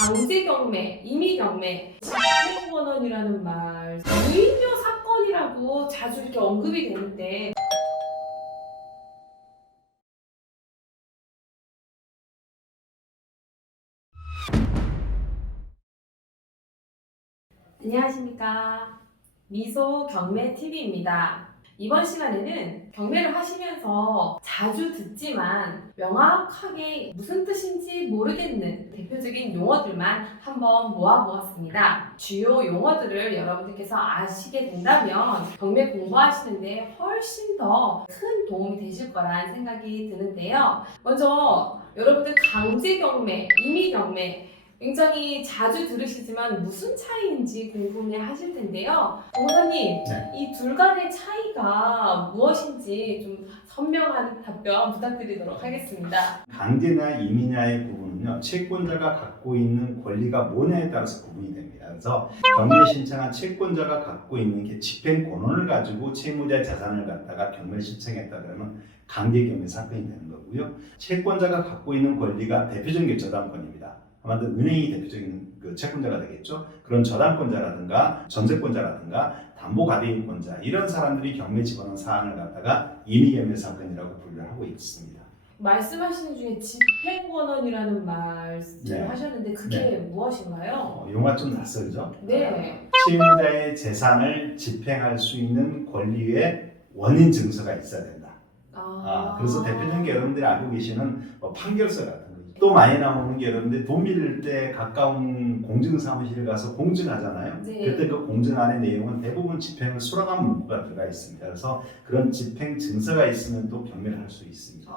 강제 경매, 임의 경매, 집행권원이라는 말, 무인료 사건이라고 자주 이렇게 언급이 되는데 안녕하십니까. 미소 경매 TV입니다. 이번 시간에는 경매를 하시면서 자주 듣지만 명확하게 무슨 뜻인지 모르겠는 대표적인 용어들만 한번 모아보았습니다. 주요 용어들을 여러분들께서 아시게 된다면 경매 공부하시는데 훨씬 더 큰 도움이 되실 거란 생각이 드는데요. 먼저 여러분들 강제 경매, 임의 경매 굉장히 자주 들으시지만 무슨 차이인지 궁금해 하실 텐데요. 변호사님, 네. 이 둘 간의 차이가 무엇인지 좀 선명한 답변 부탁드리도록 하겠습니다. 강제나 임의냐의 구분은요, 채권자가 갖고 있는 권리가 뭐냐에 따라서 구분이 됩니다. 그래서 경매 신청한 채권자가 갖고 있는 집행 권한을 가지고 채무자의 재산을 갖다가 경매를 신청했다 그러면 강제 경매 사건이 되는 거고요. 채권자가 갖고 있는 권리가 대표적인 게 저당권입니다. 아마도 은행이 대표적인 그 채권자가 되겠죠. 그런 저당권자라든가 전세권자라든가 담보가대인권자 이런 사람들이 경매 집어넣은 사안을 갖다가 임의경매 사건이라고 분류를 하고 있습니다. 말씀하신 중에 집행권원이라는 말씀을 네. 하셨는데 그게 무엇인가요? 용어가 좀 낯설죠? 네. 채무자의 재산을 집행할 수 있는 권리의 원인 증서가 있어야 된다. 그래서 대표적인 게 여러분들이 알고 계시는 판결서 같은 거죠. 또 많이 나오는 게 여러분들 돈 빌릴 때 가까운 공증사무실에 가서 공증하잖아요. 네. 그때 그 공증안의 내용은 대부분 집행을 수락한 문구가 들어가 있습니다. 그래서 그런 집행 증서가 있으면 또 경매를 할 수 있습니다.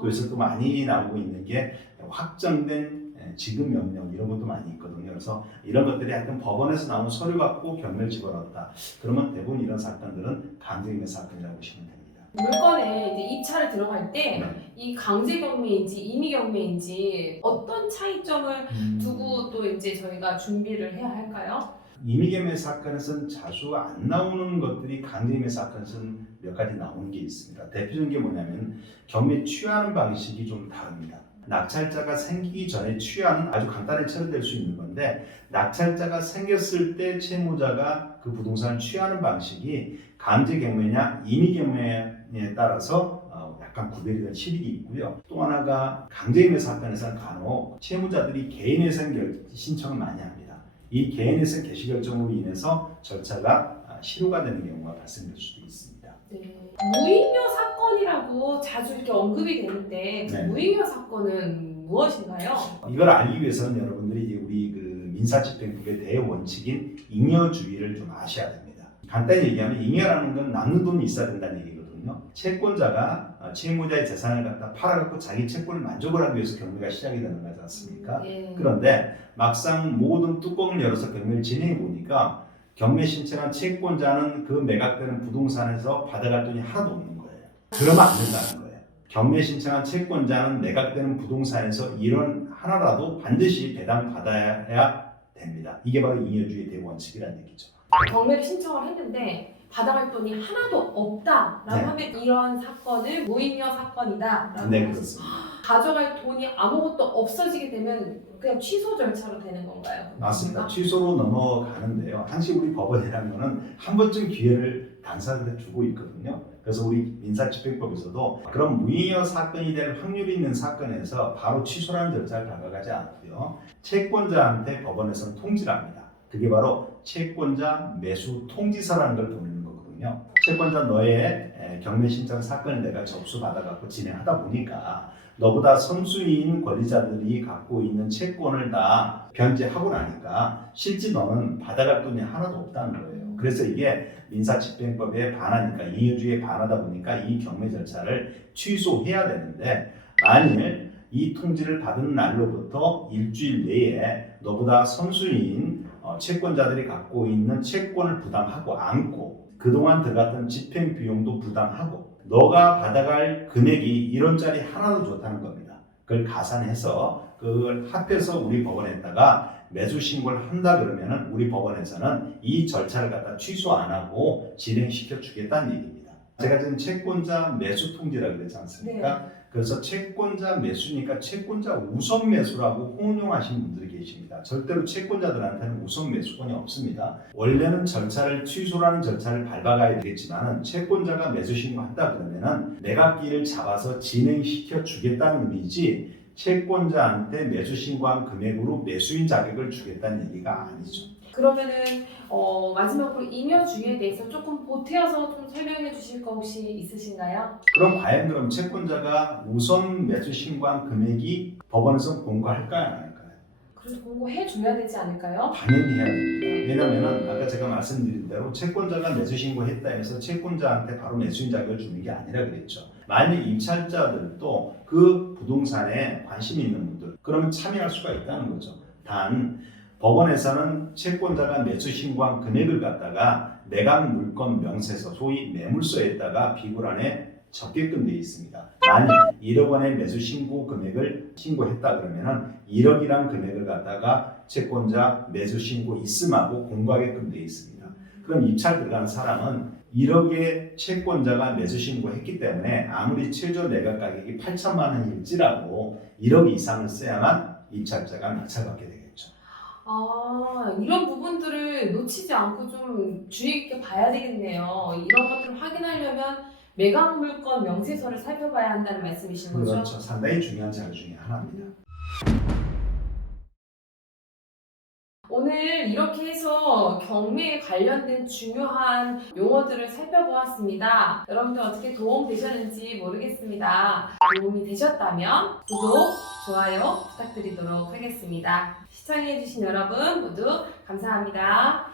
그래서 또 많이 나오고 있는 게 확정된 지급 명령 이런 것도 많이 있거든요. 그래서 이런 것들이 약간 법원에서 나온 서류 갖고 경매를 집어넣었다. 그러면 대부분 이런 사건들은 강제경매 사건이라고 보시면 됩니다. 물건에 이제 입찰을 들어갈 때 네. 이 강제 경매인지 임의 경매인지 어떤 차이점을 두고 또 이제 저희가 준비를 해야 할까요? 임의경매 사건에서는 자주 안 나오는 것들이 강제경매 사건에서는 몇 가지 나오는 게 있습니다. 대표적인 게 뭐냐면 경매 취하는 방식이 좀 다릅니다. 낙찰자가 생기기 전에 취하는 아주 간단히 처리될 수 있는 건데 낙찰자가 생겼을 때 채무자가 그 부동산을 취하는 방식이 강제경매냐 임의경매에 따라서 약간 구별이 된 실익이 있고요. 또 하나가 강제경매 사건에서는 간혹 채무자들이 개인회생 신청을 많이 합니다. 이 개인회생 개시 결정으로 인해서 절차가 실효가 되는 경우가 발생될 수도 있습니다. 네. 무인료 사건이라고 자주 이렇게 언급이 되는데 그 네. 무인료 사건은 무엇인가요? 이걸 알기 위해서는 여러분들이 이제 우리 그 민사집행법의 대원칙인 잉여주의를 좀 아셔야 됩니다. 간단히 얘기하면 잉여라는 건 남는 돈이 있어야 된다는 얘기거든요. 채권자가 채무자의 재산을 갖다 팔아갖고 자기 채권을 만족을 하기 위해서 경매가 시작이 되는 거지 않습니까? 네. 그런데 막상 모든 뚜껑을 열어서 경매를 진행해 보니까 경매 신청한 채권자는 그 매각되는 부동산에서 받아갈 돈이 하나도 없는 거예요. 그러면 안 된다는 거예요. 경매 신청한 채권자는 매각되는 부동산에서 1원 하나라도 반드시 배당받아야 됩니다. 이게 바로 잉여주의 대원칙이라는 얘기죠. 경매를 신청을 했는데 받아갈 돈이 하나도 없다라고 네. 하면 이런 사건을 무인료 사건이다라고 네, 하실 수 그렇습니다. 가져갈 돈이 아무것도 없어지게 되면 그냥 취소 절차로 되는 건가요? 맞습니다. 취소로 넘어가는데요. 항상 우리 법원이라는 거는 한 번쯤 기회를 당사자한테 주고 있거든요. 그래서 우리 민사집행법에서도 그런 무인료 사건이 될 확률이 있는 사건에서 바로 취소라는 절차를 다가가지 않고요. 채권자한테 법원에서는 통지를 합니다. 그게 바로 채권자 매수 통지서라는 걸 보내는 거거든요. 채권자 너의 경매 신청 사건을 내가 접수받아갖고 진행하다 보니까 너보다 선수인 권리자들이 갖고 있는 채권을 다 변제하고 나니까 실제 너는 받아갈 돈이 하나도 없다는 거예요. 그래서 이게 민사집행법에 반하니까 잉여주의에 반하다 보니까 이 경매 절차를 취소해야 되는데 만일 이 통지를 받은 날로부터 일주일 내에 너보다 선수인 채권자들이 갖고 있는 채권을 부담하고 않고 그동안 들어갔던 집행 비용도 부담하고 너가 받아갈 금액이 1원짜리 하나도 좋다는 겁니다. 그걸 가산해서 그걸 합해서 우리 법원에다가 매수 신고를 한다 그러면은 우리 법원에서는 이 절차를 갖다 취소 안 하고 진행시켜 주겠다는 얘기입니다. 제가 지금 채권자 매수 통지라고 그랬지 않습니까? 네. 그래서 채권자 매수니까 채권자 우선 매수라고 혼용하시는 분들이 계십니다. 절대로 채권자들한테는 우선 매수권이 없습니다. 원래는 절차를 취소라는 절차를 밟아가야 되겠지만은 채권자가 매수 신고한다 그러면은 매각기를 잡아서 진행시켜 주겠다는 의미지 채권자한테 매수 신고한 금액으로 매수인 자격을 주겠다는 얘기가 아니죠. 그러면은 마지막으로 임여주의에 대해서 조금 보태어서 좀 설명해 주실 거 혹시 있으신가요? 그럼 과연 채권자가 우선 매수 신고한 금액이 법원에서 공고할까요? 안 할까요? 그래도 공고해 줘야 되지 않을까요? 당연히 해야 됩니다. 왜냐하면 아까 제가 말씀드린 대로 채권자가 매수 신고했다 해서 채권자한테 바로 매수인 자격을 주는 게 아니라 그랬죠. 만약 임차자들도 그 부동산에 관심이 있는 분들 그러면 참여할 수가 있다는 거죠. 단 법원에서는 채권자가 매수 신고한 금액을 갖다가 매각 물건 명세서 소위 매물서에다가 비굴안에 적게끔 되어 있습니다. 만약 1억 원의 매수 신고 금액을 신고했다 그러면은 1억이란 금액을 갖다가 채권자 매수 신고 있음하고 공고하게끔 되어 있습니다. 그럼 입찰 들어간 사람은 1억의 채권자가 매수 신고했기 때문에 아무리 최저 매각 가격이 8천만 원일지라도 1억 이상을 써야만 입찰자가 낙찰받게 되겠죠. 이런 부분들을 놓치지 않고 좀 주의 깊게 봐야 되겠네요. 이런 것들을 확인하려면 매각 물건 명세서를 살펴봐야 한다는 말씀이신 거죠? 그렇죠. 상당히 중요한 자료 중에 하나입니다. 오늘 이렇게 해서 경매에 관련된 중요한 용어들을 살펴보았습니다. 여러분들 어떻게 도움 되셨는지 모르겠습니다. 도움이 되셨다면 구독, 좋아요 부탁드리도록 하겠습니다. 시청해주신 여러분 모두 감사합니다.